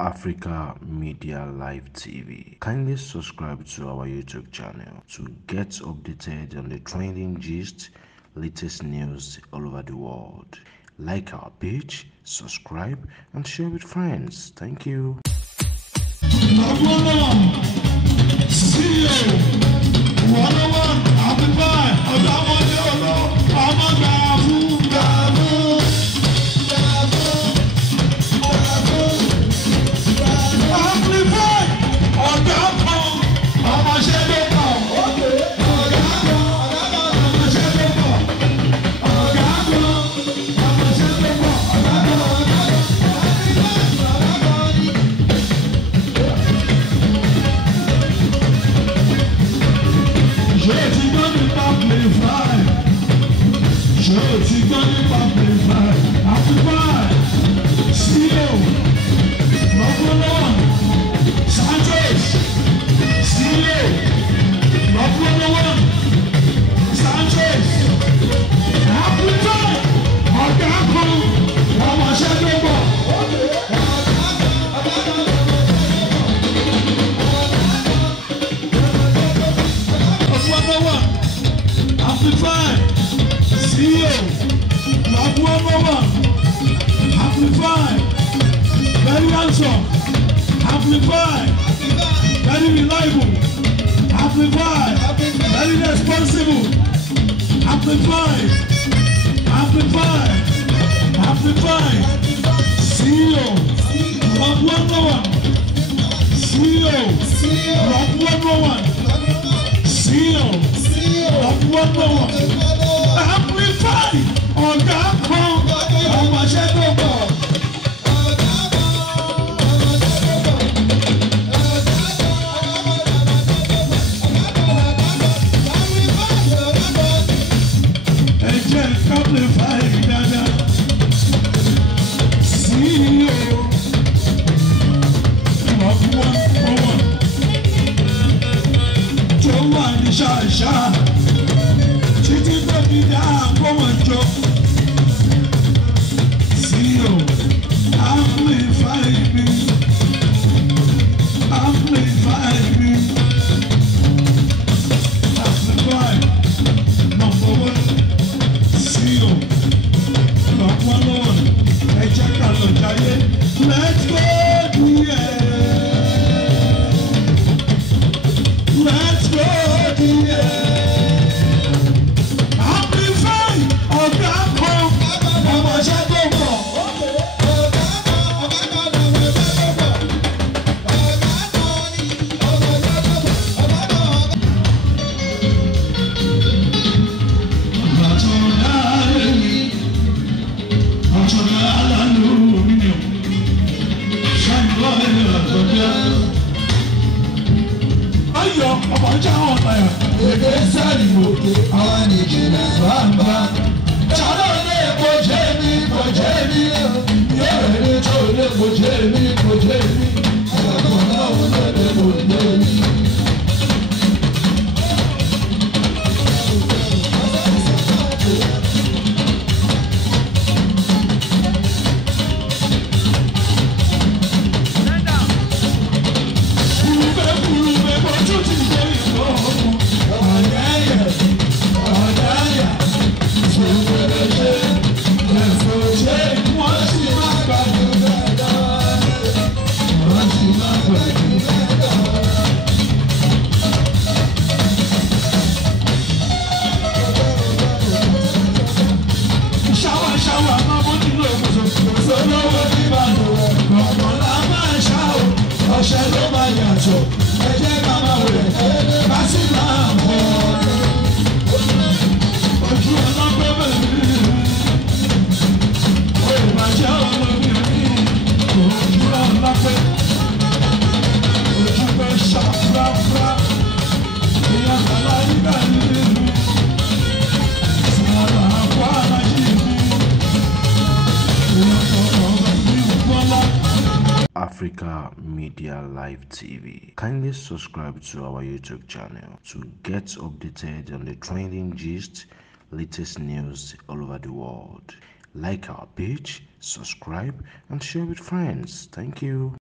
Africa Media Live TV. Kindly subscribe to our YouTube channel to get updated on the trending gist, latest news all over the world. Like our page, subscribe, and share with friends. Thank you. Very handsome, amplified, very reliable, amplified, very responsible, amplified, CEO, love one, CEO, love one, CEO, love one, amplified, ọ̀gá kan, ọmọ ṣẹ́ tó bọ̀. Ṣá títí tó fi dá àgbọ̀wọ̀ jọ. CEO amplify me, amplify me, amplify number one. CEO number one. Ẹ jẹ́ ká lọ jayé. Let's go there. Let's go there. Africa Media Live TV. Kindly subscribe to our YouTube channel to get updated on the trending gist, latest news all over the world. Like our page, subscribe, and share with friends. Thank you.